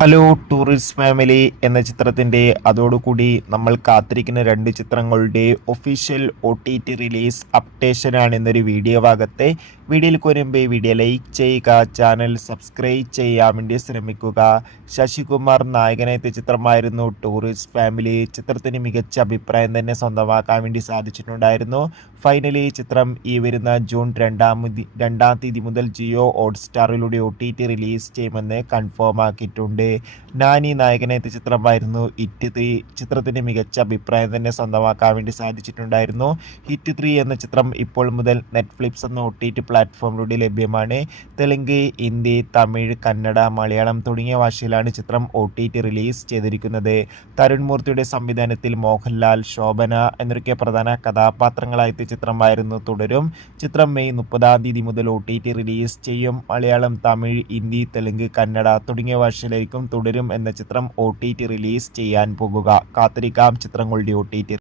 Hello tourist family എന്ന ചിത്രത്തിൻ്റെ അതോടുകൂടി നമ്മൾ കാത്തിരിക്കുന്ന രണ്ട് ചിത്രങ്ങളുടെ ഒഫീഷ്യൽ OTT റിലീസ് അപ്ഡേഷനാണ് എന്നൊരു വീഡിയോ ഭാഗത്തെ വീഡിയോയിൽ വരുമ്പോൾ വീഡിയോ ലൈക്ക് ചെയ്യുക, ചാനൽ സബ്സ്ക്രൈബ് ചെയ്യാൻ വേണ്ടി ശ്രമിക്കുക. ശശികുമാർ നായകനെത്തിയ ചിത്രമായിരുന്നു ടൂറിസ്റ്റ് ഫാമിലി. ചിത്രത്തിന് മികച്ച അഭിപ്രായം തന്നെ സ്വന്തമാക്കാൻ വേണ്ടി സാധിച്ചിട്ടുണ്ടായിരുന്നു. ഫൈനലി ചിത്രം ഈ വരുന്ന ജൂൺ 2 തീയതി മുതൽ ജിയോ ഹോട്ട്സ്റ്റാറിലൂടെ OTT റിലീസ് ചെയ്യുമെന്ന് കൺഫേം ആക്കിയിട്ടുണ്ട്. നാനി നായകനെത്തിയ ചിത്രമായിരുന്നു ഹിറ്റ് 3. ചിത്രത്തിന് മികച്ച അഭിപ്രായം തന്നെ സ്വന്തമാക്കാൻ വേണ്ടി സാധിച്ചിട്ടുണ്ടായിരുന്നു. ഹിറ്റ് 3 എന്ന ചിത്രം ഇപ്പോൾ മുതൽ നെറ്റ്ഫ്ലിക്സ് എന്ന OTT പ്ലാറ്റ്ഫോമിലൂടെ ലഭ്യമാണ്. തെലുങ്ക്, ഹിന്ദി, തമിഴ്, കന്നഡ, മലയാളം തുടങ്ങിയ ഭാഷയിലാണ് ചിത്രം OTT റിലീസ് ചെയ്തിരിക്കുന്നത്. തരുൺ മൂർത്തിയുടെ സംവിധാനത്തിൽ മോഹൻലാൽ, ശോഭന എന്നൊക്കെ പ്രധാന കഥാപാത്രങ്ങളായെത്തിയ ചിത്രമായിരുന്നു തുടരും. ചിത്രം മെയ് 30 തീയതി മുതൽ OTT റിലീസ് ചെയ്യും. മലയാളം, തമിഴ്, ഹിന്ദി, തെലുങ്ക്, കന്നഡ തുടങ്ങിയ ഭാഷയിലായിരിക്കും തുടരും എന്ന ചിത്രം OTT റിലീസ് ചെയ്യാൻ പോകുക. കാത്തിരിക്കാം ചിത്രങ്ങളുടെ OTT